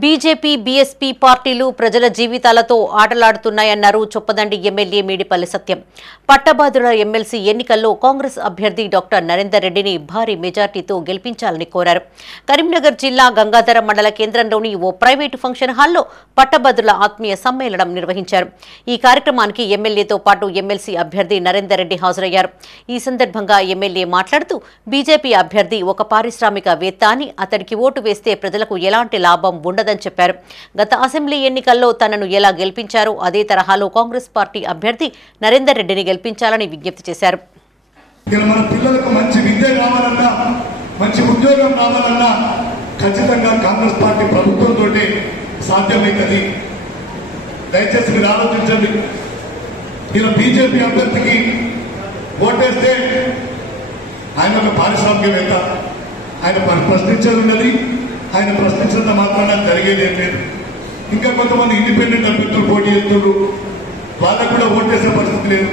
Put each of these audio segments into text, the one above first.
BJP BSP పార్టీలు ప్రజల జీవితాలతో ఆటలాడుతున్నాయన్నారు చొప్పదండి ఎమ్మెల్యే మేడిపల్లి సత్యం. పట్టభద్రుల ఎమ్మెల్సీ ఎన్నికల్లో కాంగ్రెస్ అభ్యర్థి డాక్టర్ నరేందర్ రెడ్డిని భారీ మెజార్టీతో గెలిపించాలని కోరారు. కరీంనగర్ జిల్లా గంగాధర మండల కేంద్రంలోని ఓ ప్రైవేటు ఫంక్షన్ హాల్లో పట్టభద్రుల ఆత్మీయ సమ్మేళనం నిర్వహించారు. ఈ కార్యక్రమానికి ఎమ్మెల్యేతో పాటు ఎమ్మెల్సీ అభ్యర్థి నరేందర్ రెడ్డి హాజరయ్యారు. ఈ సందర్భంగా ఎమ్మెల్యే మాట్లాడుతూ బీజేపీ అభ్యర్థి ఒక పారిశ్రామికవేత్త అని, అతడికి ఓటు వేస్తే ప్రజలకు ఎలాంటి లాభం ఉండదని చెప్పారు. గత అసెంబ్లీ ఎన్నికల్లో తనను ఎలా గెలిపించారో అదే తరహాలో కాంగ్రెస్ పార్టీ అభ్యర్థి నరేందర్ రెడ్డిని గెలిపించాలని విజ్ఞప్తి చేశారు. మన పిల్లలకు మంచి విద్య కావాలన్నా, మంచి ఉద్యోగం కావాలన్నా ఖచ్చితంగా కాంగ్రెస్ పార్టీ ప్రభుత్వంతో సాధ్యమైంది. దయచేసి మీరు ఆలోచించండి. ఇలా బీజేపీ అభ్యర్థికి ఓటేస్తే ఆయన ఒక పారిశ్రామికవేత్త, ఆయన ప్రశ్నించేది ఉన్నది, ఆయన ప్రశ్నించడం మాత్రాన జరిగేది ఏం లేదు. ఇంకా కొంతమంది ఇండిపెండెంట్ అభ్యర్థులు పోటీ చేస్తున్నారు, వాళ్ళకు కూడా ఓటేసే పరిస్థితి లేదు.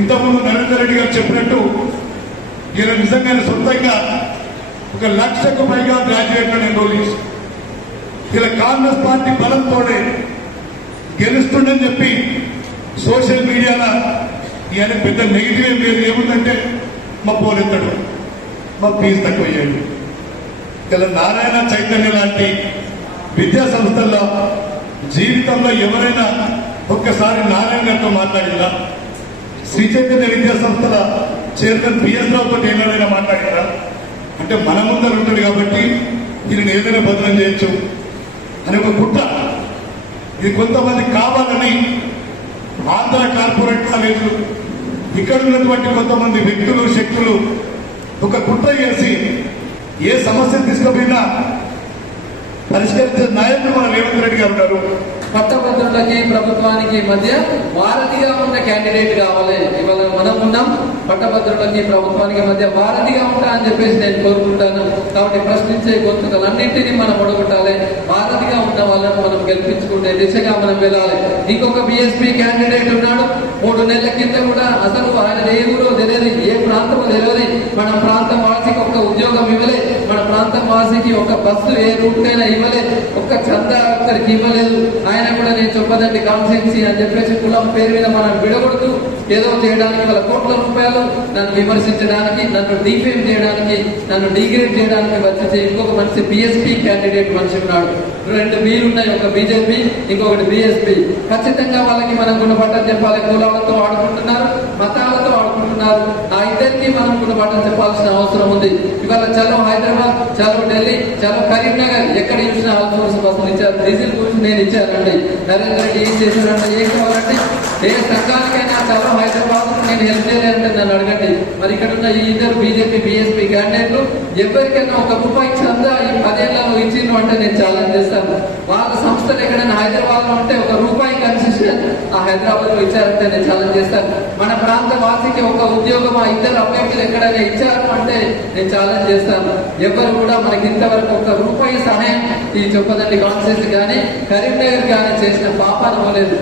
ఇంతకుముందు నరేందర్ రెడ్డి గారు చెప్పినట్టు ఈయన నిజంగానే సొంతంగా 1,00,000కు పైగా గ్రాడ్యుయేట్లను ఎన్రోల్ చేసి ఇలా కాంగ్రెస్ పార్టీ బలంతోనే గెలుస్తుండని చెప్పి సోషల్ మీడియాలో ఈయన పెద్ద నెగిటివ్ ఏం లేదు. ఏముందంటే మా పోలెత్తాడు, మా ఫీజు తక్కువ అయ్యాడు. ఇలా నారాయణ చైతన్య లాంటి విద్యా సంస్థల్లో జీవితంలో ఎవరైనా ఒక్కసారి నారాయణ గారితో మాట్లాడిందా? శ్రీ చైతన్య విద్యా సంస్థల చైర్మన్ పిఎస్ రావుతో ఏమైనా మాట్లాడారా? అంటే మన ముందర ఉంటుంది కాబట్టి దీనిని ఏదైనా బదనం చేయొచ్చు అని ఒక కుట్ర. ఇది కొంతమంది కావాలని ఆంధ్ర కార్పొరేట్ కాలేజీలు, ఇక్కడ ఉన్నటువంటి కొంతమంది వ్యక్తులు, శక్తులు ఒక కుట్ర చేసి ఏ సమస్య తీసుకుపోయినా పరిష్కరించే నాయకులు మన రేవంత్ రెడ్డి గారు ఉన్నారు. పట్టభద్రులకి ప్రభుత్వానికి మధ్య వారధిగా ఉన్న క్యాండిడేట్ కావాలి. ఇవాళ మనం ఉన్నాం, పట్టభద్రులకి ప్రభుత్వానికి మధ్య వారధిగా ఉంటా అని చెప్పేసి నేను కోరుకుంటాను. కాబట్టి ప్రశ్నించే గొంతుకలన్నింటినీ మనం ఒడగొట్టాలి. వారధిగా ఉన్న వాళ్ళని మనం గెలిపించుకునే దిశగా మనం వెళ్ళాలి. ఇంకొక బీఎస్పీ క్యాండిడేట్ ఉన్నాడు. 3 నెలల కింద కూడా అసలు ఆయన ఏ ఊరో తెలియదు, ఏ ప్రాంతమో తెలియదు. మన ప్రాంతం వాసికి ఒక్క ఉద్యోగం ఇవ్వలే, మన ప్రాంతం వాసికి ఒక బస్సు ఏ రూట్కైనా ఇవ్వలే, ఒక్క చందా ఒక్కరికి ఇవ్వలేదు. ఆయన కూడా నేను చొప్పదండి కాన్స్టిట్యున్సీ అని చెప్పేసి కులం పేరు మీద మనం విడగొడుతూ ఏదో చేయడానికి, వాళ్ళ కోట్ల రూపాయలు నన్ను విమర్శించడానికి, నన్ను డిఫేమ్ చేయడానికి, నన్ను డిగ్రేడ్ చేయడానికి వచ్చేసి ఇంకొక మనిషి బీఎస్పీ క్యాండిడేట్ మనిషి ఉన్నాడు. 2 బీలు ఉన్నాయి, ఒక బీజేపీ, ఇంకొకటి బీఎస్పీ. ఖచ్చితంగా వాళ్ళకి మనం గుణపట్టం చెప్పాలి. కులాలతో ఆడుకుంటున్నారు, మతాలతో ఆడుకుంటున్నారు. ఆ ఇద్దరికి మనం గుణపట్టం చెప్పాల్సిన అవసరం ఉంది. ఇవాళ చలో హైదరాబాద్, చలో ఢిల్లీ, చలో కరీంనగర్, ఎక్కడ చూసినా ఆల్ఫోర్స్ బస్సులు ఇచ్చారు. డీజిల్ గురించి నేను ఇచ్చానండి. నరేంద్ర రెడ్డి ఏం చేశారంటే, ఏం కావాలంటే ఏ సంఘానికైనా చలో హైదరాబాద్ నేను హెల్ప్ చేయాలంటే నన్ను అడగండి. మరి ఇక్కడ ఉన్న ఈ ఇద్దరు బీజేపీ బీఎస్పీ క్యాండిడేట్లు ఎవరికైనా ₹1 చందా ఈ 10 ఏళ్లలో ఇచ్చిండ్రు అంటే నేను ఛాలెంజ్ చేస్తాను. వాళ్ళ సంస్థలు ఎక్కడైనా హైదరాబాద్ లో ఉంటే ₹1 కన్సెషన్ ఆ హైదరాబాద్ లో ఇచ్చారంటే నేను ఛాలెంజ్ చేస్తాను. మన ప్రాంత వాసికి ఒక ఉద్యోగం ఆ ఇద్దరు అభ్యర్థులు ఎక్కడైనా ఇచ్చారు అంటే నేను ఛాలెంజ్ చేస్తాను. ఎవరు కూడా మనకి ఇంతవరకు ₹1 సహాయం ఈ చొప్పదండి కాన్స్టిట్యున్సీ కానీ కరీంనగర్ కానీ చేసిన పాపాన పోలేదు.